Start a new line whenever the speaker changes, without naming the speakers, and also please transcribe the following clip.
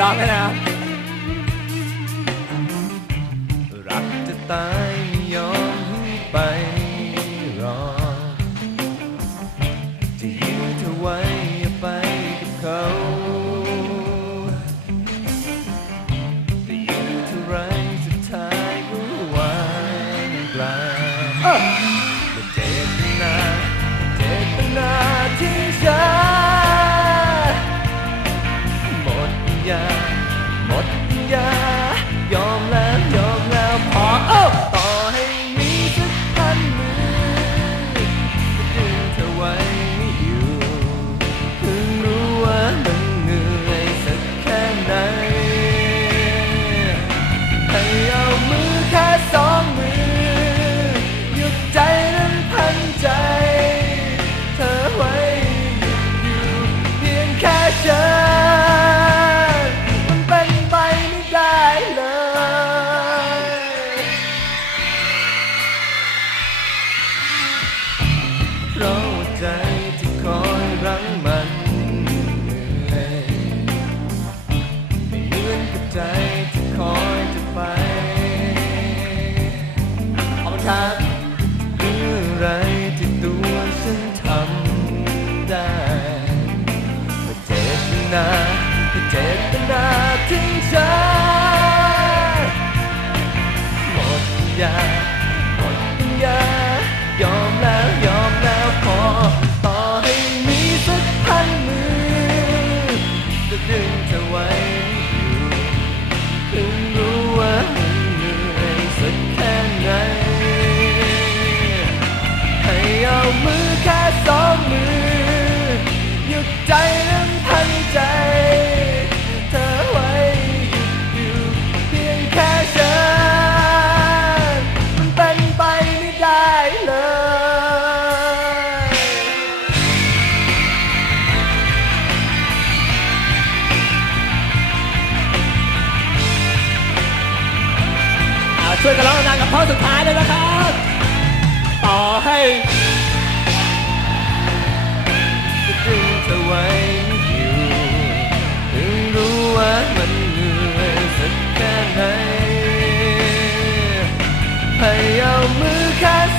ร้องเลยนะรั
กจะตายไม่ยอมให้ไปรอจะยื้อเธอไว้ นาคือเจตนาทิ้งฉันหมดปัญญาหมดปัญญายอมแล้วยอมแล้วพอ ต่อให้มีสักพันมือจะดึงเธอไว้อยู่ถึงรู้ว่าเหนื่อยสักแค่ไหนให้เอามือแค่สองมือหยุดใจ
ช่วยกันร้องนานกับเพ่อสุดท้ายเลยนะครับ ต่อให้
จะดเธอไว้อยู่ถึงรู้ว่ามันเหนื่อยสักแค่ไหนพยายามมือแค่